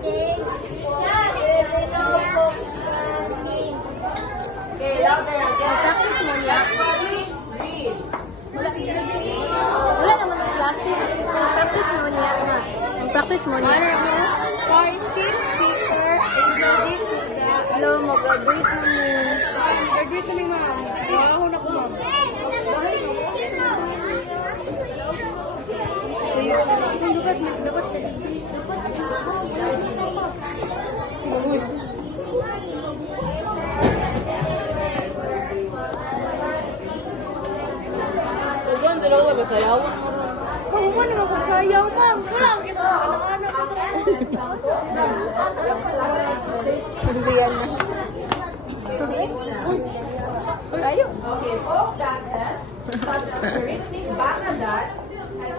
Okay, louder. Practice mo niya. Read. Wala naman ang klase. Practice mo niya. Practice mo niya. For still speaker and graduate with the Hello, mag-graduate mo niya. graduate kami ma'am. Ako na ko ma'am. Kung dapat Huwag dalawa ba sayawan mo? Kung mo naman kung sayaw ma'am. Kulang kita anak-anak ko. Pagbigan na. Tayo. Okay, folk dances such as the rhythmic Bhangra dance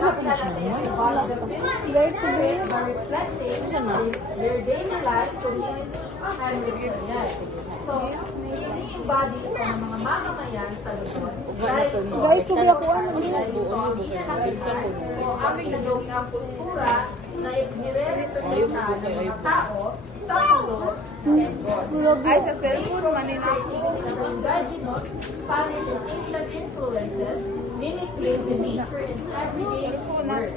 cause the Philippines by reflecting their daily life, community, and religion. So, body sa mga mamamayan sa Luzon. Guys, kung ako ano. O aming nagawin ang kultura na nire-representahan ng mga tao sa mundo and God. Ay sa cellphone manina ko. Indigenous, Spanish, and Asian influences, mimicking the nature and everyday world.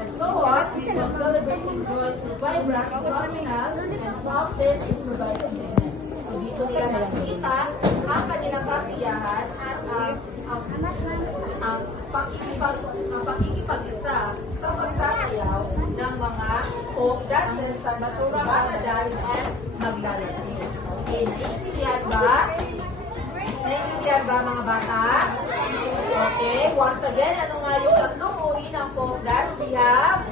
And so on, we will celebrate and joy through vibrant, communal, and fountain improvisation. So dito nila nakikita ang kanilang kasiyahan at ang pakikipag-isa sa pagsasayaw ng mga folk dances sa Basura Bangladesh and maglalaki. Okay, naiintindihan ba? Naiintindihan ba mga bata? Okay, once again, ano nga yung tatlong uri ng folk dance? We have?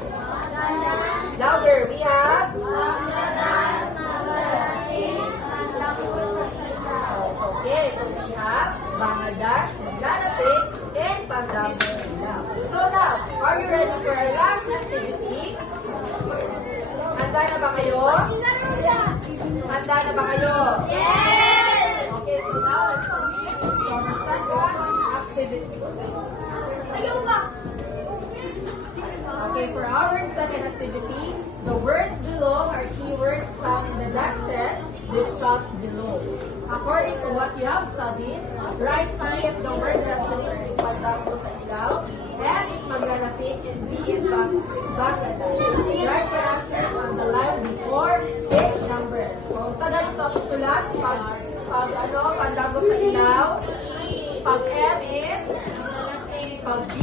Louder, we have? Okay, so we have Bangladesh, maglalapit, and Pandago Ilaw. So now, are you ready for our last activity? Handa na ba kayo? Handa na ba kayo? Yes! Okay, so now let's proceed to our second activity. Okay, for our second activity, the words below are keywords found in the dances discussed below. According to what you have studied, write C if the word translates in Pandago sa Ilaw, F if maglalapit, and B if Bangladesh. Write your answers on the line before each number. So, sa ganito ang isulat, Pandago sa Ilaw, pag M is, pag B